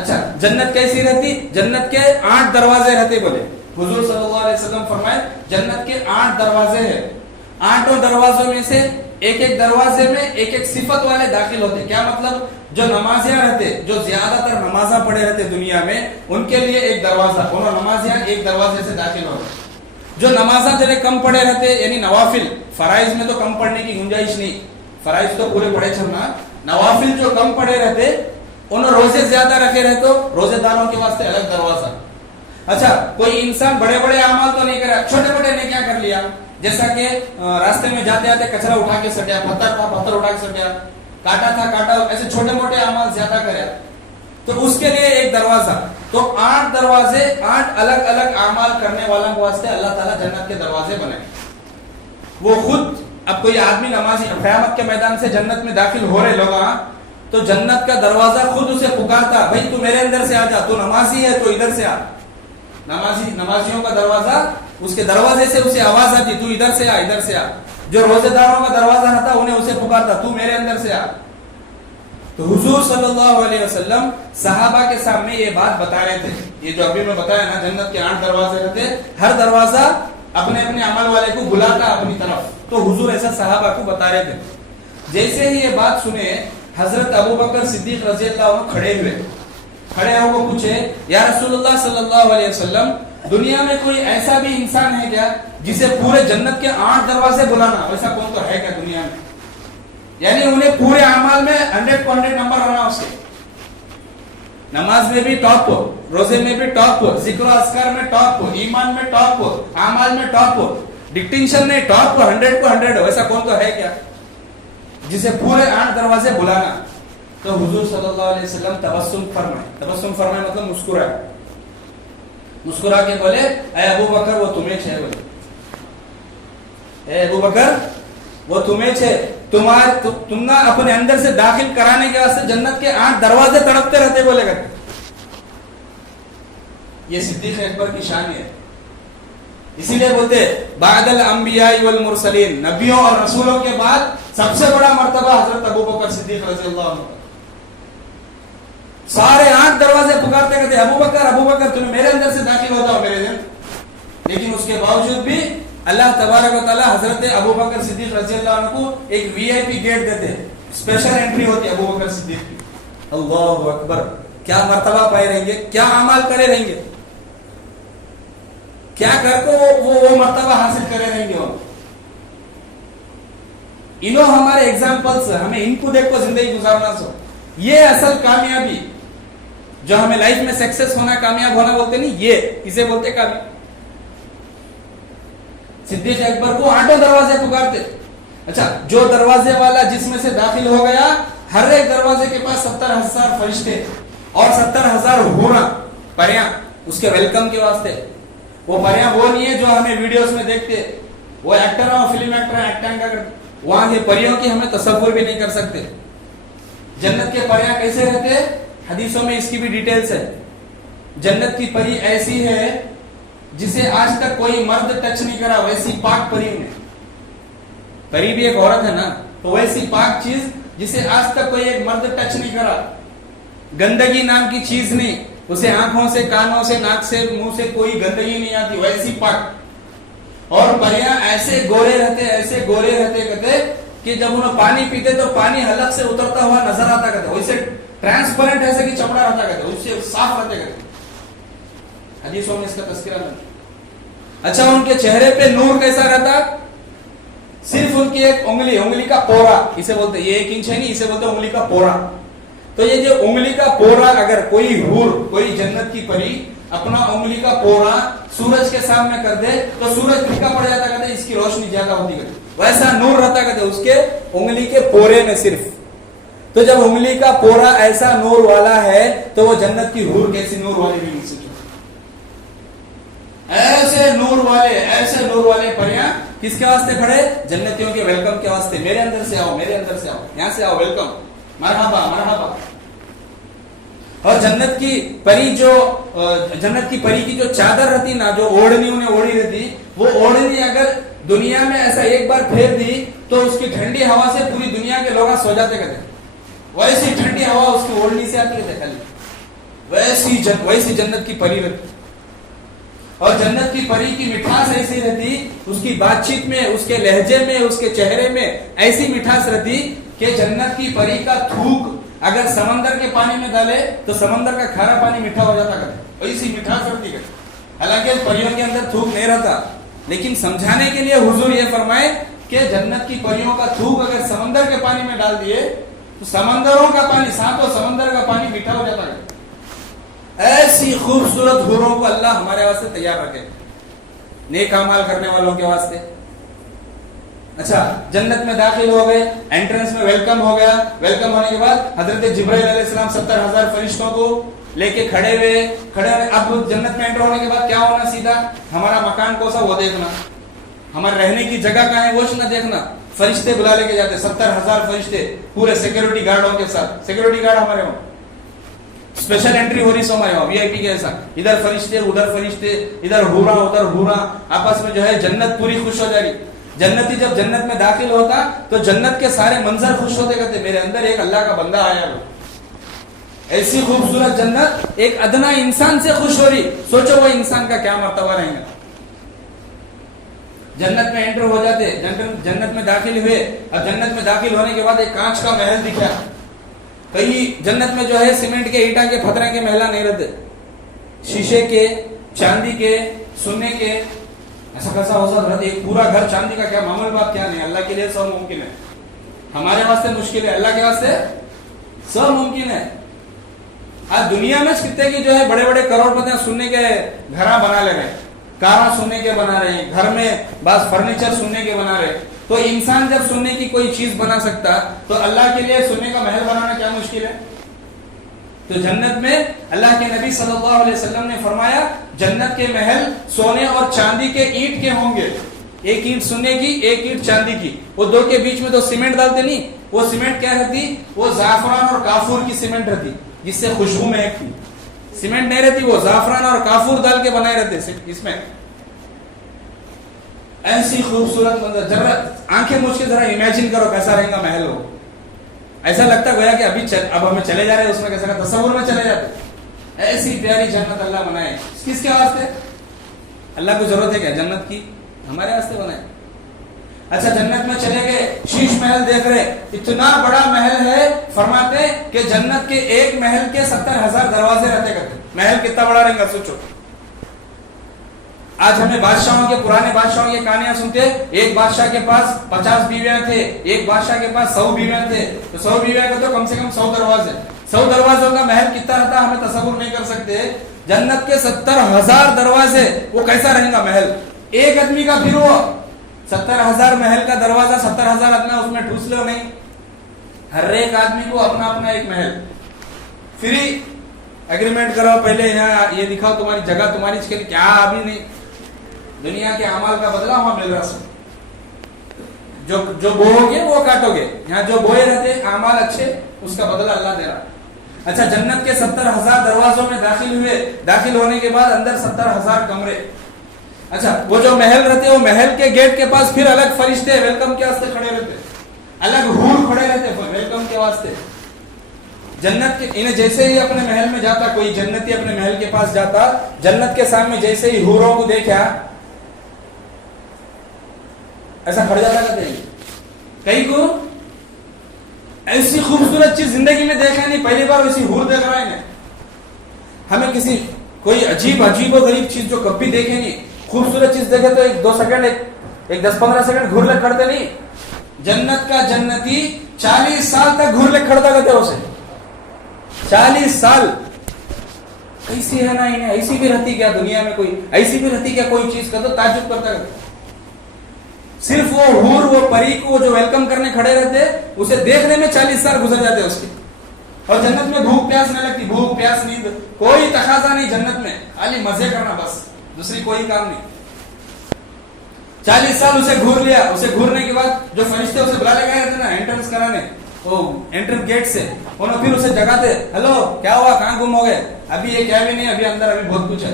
اچھا جنت کیسی رہتی؟ جنت کے 8 دروازے رہتے بولے حضور صلی اللہ علیہ وسلم فرمائے جنت کے 8 دروازے ہیں. 8 دروازوں میں سے ایک ایک دروازے میں ایک ایک صفت والے داخل ہوتے. کیا مطلب؟ جو نمازیاں رہتے, جو زیادہ تر نمازاں پڑھے رہتے دنیا میں, ان کے لیے ایک دروازہ, انہوں نمازیاں ایک دروازے سے داخل ہوتے. جو نمازاں تیرے کم پڑھے رہتے یعنی نوافل, فرائض میں تو کم پڑھنے کی گنجائش نہیں, فرائض تو پورے پڑھے چلنا, نوافل جو کم پڑھے رہتے انہوں روزے زیادہ رکھے رہے تو روزے داروں کے واسطے الگ دروازہ. اچھا کوئی انسان بڑے بڑے اعمال تو نہیں کرا, چھوٹے بڑے نے کیا کر لیا, جیسا کہ راستے میں جاتے آتے کچرا اٹھا کے سٹیا, پتھر تھا پتھر اٹھا کے سٹیا, کاٹا تھا کاٹا, ایسے چھوٹے موٹے اعمال زیادہ کرے تو اس کے لیے ایک دروازہ. تو 8 دروازے 8 الگ الگ اعمال کرنے والوں کے واسطے اللہ تعالیٰ جنت کے دروازے بنائے. وہ خود اب کوئی آدمی نمازی قیامت کے میدان سے جنت میں داخل ہو رہے لوگ, تو جنت کا دروازہ خود اسے پکارتا, بھائی تو میرے اندر سے آ جا, تو نمازی ہے تو ادھر سے آ. نمازیوں کا دروازہ, اس کے دروازے سے اسے آواز آتی, تو ادھر سے آ ادھر سے آ. جو روزے داروں کا دروازہ رہتا انہیں اسے پکارتا, تو میرے اندر سے آ. تو حضور صلی اللہ علیہ وسلم صحابہ کے سامنے یہ بات بتا رہے تھے, یہ جو ابھی میں بتایا نا جنت کے 8 دروازے رہتے, ہر دروازہ اپنے اپنے عمل والے کو بلاتا اپنی طرف. تو حضور ایسا صحابہ کو بتا رہے تھے. جیسے ہی یہ بات سنے حضرت ابو بکر صدیق رضی اللہ عنہ کھڑے ہو کو پوچھے, یا رسول اللہ صلی اللہ علیہ وسلم دنیا میں کوئی ایسا بھی انسان ہے کیا جسے پورے جنت کے 8 دروازے بلانا, ایسا کون تو ہے کیا دنیا میں؟ یعنی انہیں پورے اعمال میں 100 کو 100 نمبر آنا, اس کے نماز میں بھی ٹاپ ہو, روزے میں بھی ٹاپ ہو, ذکر و اذکار میں ٹاپ ہو, ایمان میں ٹاپ ہو, اعمال میں ٹاپ ہو, ڈکٹنشن میں ٹاپ ہو, 100 کو 100 ہو, ایسا کون تو ہے کیا جسے پورے 8 دروازے بلانا؟ تو حضور صلی اللہ علیہ وسلم تبسم فرمائے مطلب مسکرا کے بولے, اے ابو بکر وہ تمہیں چھے, بولے اے ابو بکر وہ تمہیں چھے, تم نہ اپنے اندر سے داخل کرانے کے واسطے جنت کے 8 دروازے تڑپتے رہتے بولے گا. یہ صدیق اکبر کی شان ہے. اسی لیے بولتے بعد الانبیاء والمرسلین, نبیوں اور رسولوں کے بعد سب سے بڑا مرتبہ حضرت ابو بکر صدیق رضی اللہ عنہ. سارے 8 دروازے پکارتے کہتے ابو بکر تم میرے اندر سے داخل ہو جاؤ میرے دن. لیکن اس کے باوجود بھی اللہ تبارک و تعالی حضرت ابو بکر صدیق رضی اللہ عنہ کو ایک VIP گیٹ دیتے, اسپیشل انٹری ہوتی ابو بکر صدیق کی. اللہ اکبر, کیا مرتبہ پائے رہیں گے, کیا اعمال کرے رہیں گے, کیا کر کو وہ مرتبہ حاصل کرے رہیں گے. انہوں ہمارے ایگزامپلس, ہمیں ان کو دیکھ کو زندگی گزارنا سو. یہ اصل کامیابی جو ہمیں لائف میں سکسیس ہونا, کامیاب ہونا بولتے نہیں, یہ اسے بولتے کامیاب. صدیق اکبر کو 8 دروازے پکارتے. اچھا جو دروازے والا جس میں سے داخل ہو گیا, ہر ایک دروازے کے پاس 70,000 فرشتے اور 70,000 حوراں پریاں اس کے ویلکم کے واسطے. وہ پریاں وہ نہیں ہے جو ہمیں ویڈیوز میں دیکھتے, وہ ایکٹر اور فلم ایکٹر ایکٹنگ کا کرتے, وہاں کے پریوں کی ہمیں تصور بھی نہیں کر سکتے. جنت کے پریاں کیسے رہتے, حدیثوں میں اس کی بھی ڈیٹیلز ہے. جنت کی پری ایسی ہے جسے آج تک کوئی مرد ٹچ نہیں کرا, ویسی پاک پری میں. پری بھی ایک عورت ہے نا, تو ویسی پاک چیز جسے آج تک کوئی ایک مرد ٹچ نہیں کرا. گندگی نام کی چیز نہیں, اسے آنکھوں سے, کانوں سے, ناک سے, منہ سے کوئی گندگی نہیں آتی, ویسی پاک. اور پریاں ایسے گورے رہتے کہتے کہ جب انہوں پانی پیتے تو پانی حلق سے اترتا ہوا نظر آتا کہتے, ویسے ٹرانسپیرنٹ ایسے کہ چمڑا رہتا کہتے, اس سے صاف رہتے کہتے. حدیثوں میں اس کا تذکرہ نہیں. اچھا ان کے چہرے پہ نور کیسا رہتا, صرف ان کی ایک انگلی کا پورا, اسے بولتے, یہ 1 انچ ہے نہیں, اسے بولتے انگلی کا پورا. تو یہ جو انگلی کا پورا اگر کوئی حور, کوئی جنت کی پری اپنا انگلی کا پورا سورج کے سامنے کر دے تو سورج پھیکا پڑ جاتا کہتے, اس کی روشنی زیادہ ہوتی کہتے, ویسا نور رہتا کہتے اس کے انگلی کے پورے میں صرف. تو جب انگلی کا پورا ایسا نور والا ہے تو وہ جنت کی حور کیسی نور والی بھی مل سکتی. ایسے نور والے پریاں کس کے واسطے کھڑے, جنتیوں کے ویلکم کے واسطے. میرے اندر سے آؤ, یہاں سے آؤ, ویلکم, مرحبا. اور جنت کی پری کی جو چادر رہتی نا, جو اوڑھنی انہیں اوڑھی رہتی, وہ اوڑھنی اگر دنیا میں ایسا ایک بار پھیر دی تو اس کی ٹھنڈی ہوا سے پوری دنیا کے لوگ سو جاتے کہتے. ویسی ٹھنڈی ہوا اس کی اوڑھنی سے آتی ہے. वैसी जन्नत की परी रहती। और जन्नत की परी की मिठास ऐसी रहती, उसकी बातचीत में, उसके लहजे में, उसके चेहरे में ऐसी मिठास रहती कि जन्नत की परी का थूक अगर समंदर के पानी में डाले तो समंदर का खारा पानी मीठा हो जाता करते, ऐसी मिठास रहती है। हालांकि परियों के अंदर थूक नहीं रहता, लेकिन समझाने के लिए हुजूर ये फरमाए कि जन्नत की परियों का थूक अगर समंदर के पानी में डाल दिए तो समंदरों का पानी, सातों समंदर का पानी मीठा हो जाता है। ऐसी खूबसूरत हूरों को अल्लाह हमारे वास्ते तैयार रखे, नेक अमाल करने वालों के वास्ते। अच्छा, जन्नत में दाखिल हो गए, एंट्रेंस में वेलकम हो गया। वेलकम होने के बाद हजरत जिब्राइल अलैहिस्सलाम 70,000 फरिश्तों को लेके खड़े हुए। अब जन्नत में एंटर होने के बाद क्या होना, सीधा हमारा मकान कौन सा वो देखना, हमारे रहने की जगह कहाँ है वो ना देखना। फरिश्ते बुला लेके जाते, 70,000 फरिश्ते पूरे सिक्योरिटी गार्डों के साथ। सिक्योरिटी गार्ड हमारे वहां स्पेशल एंट्री हो रही है हमारे वहां वीआईपी के ऐसा, इधर फरिश्ते उधर फरिश्ते, इधर हूरा उधर हूरा, आपस में जो है जन्नत पूरी खुश हो जा रही। जन्नती जब जन्नत में दाखिल होता तो जन्नत के सारे मंजर खुश होते, कहते मेरे अंदर एक अल्लाह का बंदा आया हो। ऐसी खूबसूरत जन्नत एक अदना इंसान से खुश हो रही, सोचो वो इंसान का क्या मर्तबा रहेगा। जन्नत में एंटर हो जाते, जन्नत में दाखिल हुए। अब जन्नत में दाखिल होने के बाद एक कांच का महल दिखा। कहीं जन्नत में जो है सीमेंट के ईटा के पत्थर के महल नहीं रहते, शीशे के, चांदी के, सोने के, ऐसा कैसा हो सकता है? एक पूरा घर चांदी का, क्या मामूल बात क्या नहीं, अल्लाह के लिए सब मुमकिन है। हमारे वास्ते मुश्किल है, अल्लाह के वास्ते सब मुमकिन है। आज दुनिया में कितने की जो है बड़े बड़े करोड़पति सोने के घर बना ले रहे, कार सोने के बना रहे हैं, घर में बस फर्नीचर सोने के बना रहे। तो इंसान जब सोने की कोई चीज बना सकता तो अल्लाह के लिए सोने का महल बनाना क्या मुश्किल है। तो जन्नत में अल्लाह के नबी सल्लल्लाहु अलैहि वसल्लम ने फरमाया जन्नत के महल सोने और चांदी के ईंट के होंगे, एक ईंट सोने की एक ईंट चांदी की। वो दो के बीच में तो सीमेंट डालते नहीं, वो सीमेंट क्या रहती, वो जाफरान और काफूर की सीमेंट रहती जिससे खुशबू महकती। सीमेंट नहीं रहती, वो जाफरान और काफूर डाल के बनाए रहते इसमें। ऐसी खूबसूरत मंजर, जरा आंखें मूंद के जरा इमेजिन करो कैसा रहेगा महल हो। ऐसा लगता गोया कि अब हमें चले जा रहे हैं उसमें, कैसा का तस्वुर में चले जाते। ऐसी प्यारी जन्नत अल्लाह बनाए, किसके वास्ते? अल्लाह को जरूरत है क्या जन्नत की? हमारे वास्ते बनाए। अच्छा, जन्नत में चले गए, शीश महल देख रहे, इतना बड़ा महल है, फरमाते कि जन्नत के एक महल के 70,000 दरवाजे रहते करते। महल कितना बड़ा रहेगा सोचो। आज हमें बादशाहों के, पुराने बादशाहों की कहानियां सुनते, एक बादशाह के पास 50 बीवियां थे, एक बादशाह के पास 100 बीवियां थे, तो 100 बीवियां का तो कम से कम 100 दरवाजे। 100 दरवाजों का महल कितना रहता हमें तसव्वुर नहीं कर सकते। जन्नत के 70,000 दरवाजे, वो कैसा रहेगा महल? एक आदमी का फिर वो 70,000 महल का दरवाजा, 70,000 आदमी उसमें ठूस लो नहीं, हर एक आदमी को अपना अपना एक महल। फ्री एग्रीमेंट करो, पहले यहाँ ये दिखाओ तुम्हारी जगह, तुम्हारी इसके लिए क्या, अभी नहीं। दुनिया के अमाल का बदला वहां मिल रहा है। जो बोओगे वो काटोगे, यहाँ जो बोए रहते अमाल अच्छे, उसका बदला अल्लाह दे रहा। अच्छा, जन्नत के 70,000 दरवाजों में दाखिल हुए, दाखिल होने के बाद अंदर 70,000 कमरे। अच्छा, वो जो महल रहते, वो महल के गेट के पास फिर अलग फरिश्ते वेलकम के वास्ते खड़े रहते, अलग हूर खड़े रहते वेलकम के वास्ते। जन्नत के इन्हें जैसे ही अपने महल में जाता, कोई जन्नती अपने महल के पास जाता, जन्नत के सामने जैसे ही हूरों को देखा ऐसा खड़ जाता कहते हैं। कहीं को ऐसी खूबसूरत चीज जिंदगी में देखा नहीं, पहली बार वैसी हूर देख रहा है। हमें किसी कोई अजीब और गरीब चीज जो कभी देखे नहीं, खूबसूरत चीज देखे तो 1-2 सेकंड, एक 10-15 सेकंड घूर ले खड़ते नहीं। जन्नत का जन्नती 40 साल तक घूर ले खड़ता कहते उसे, 40 साल। कैसी है ना इन्हें, ऐसी भी रहती क्या दुनिया में, कोई ऐसी भी रहती क्या कोई चीज का? तो ताज्जुब करता है। सिर्फ वो हूर, वो परी को जो वेलकम करने खड़े रहते, उसे देखने में 40 साल गुजर जाते उसके। और जन्नत में भूख प्यास नहीं लगती, भूख प्यास नींद कोई तकाजा नहीं जन्नत में, खाली मजे करना बस, दूसरी कोई काम नहीं। 40 साल उसे घूर लिया, उसे घूरने के बाद जो फरिश्ते उसे बुला लगाए रहते ना एंट्रेंस कराने, वो एंट्रेंस गेट से, उन्होंने फिर उसे जगाते, हेलो क्या हुआ, कहाँ गुम हो गए? अभी ये क्या भी नहीं, अभी अंदर अभी बहुत कुछ है।